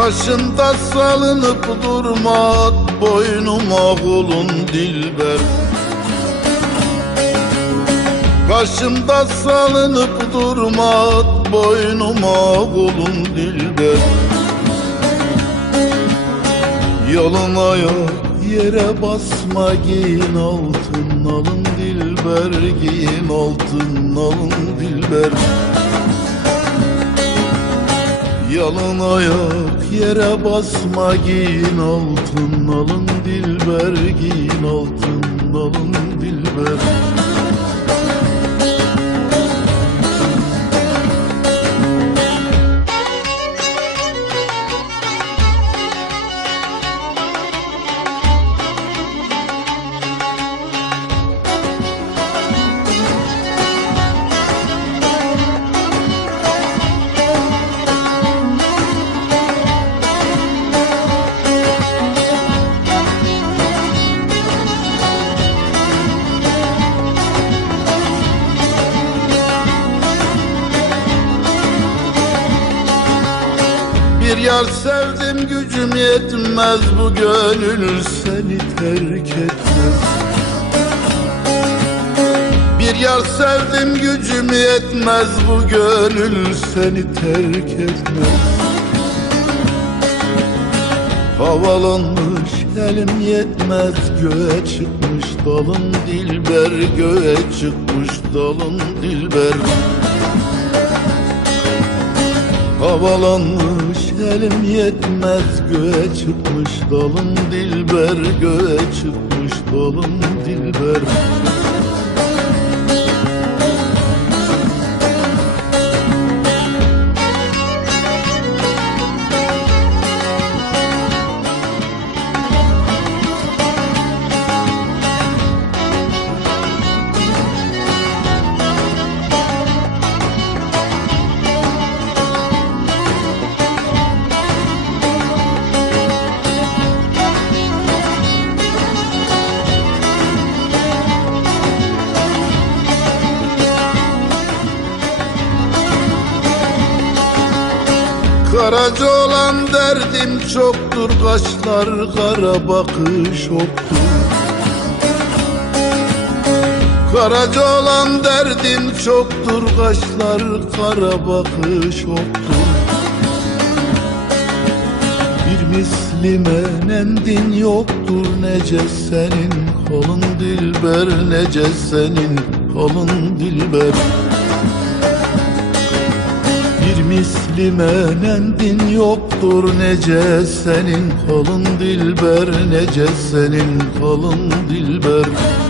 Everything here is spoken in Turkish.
Başında salınıp durma at boynuma kulun dilber Başımda salınıp durma at boynuma kulun dilber Yoluna yok yere basma giyin altın alın dilber Giyin altın alın dilber Yalın ayak yere basma giyin altın Alın dilber giyin altın Alın dilber yar sevdim gücüm yetmez Bu gönül seni terk etmez Bir yar sevdim gücüm yetmez Bu gönül seni terk etmez Havalanmış elim yetmez Göğe çıkmış dalın dilber Göğe çıkmış dalın dilber Havalanmış elim yetmez göğe çıkmış dalım dilber Göğe çıkmış dalım dilber Karaca olan derdim çoktur Kaşlar kara bakış oktur Karaca olan derdim çoktur Kaşlar kara bakış oktur Bir mislimenendin yoktur Nece senin kolun dilber Nece senin kolun dilber misli menendin yoktur nece senin kolun dilber nece senin kolun dilber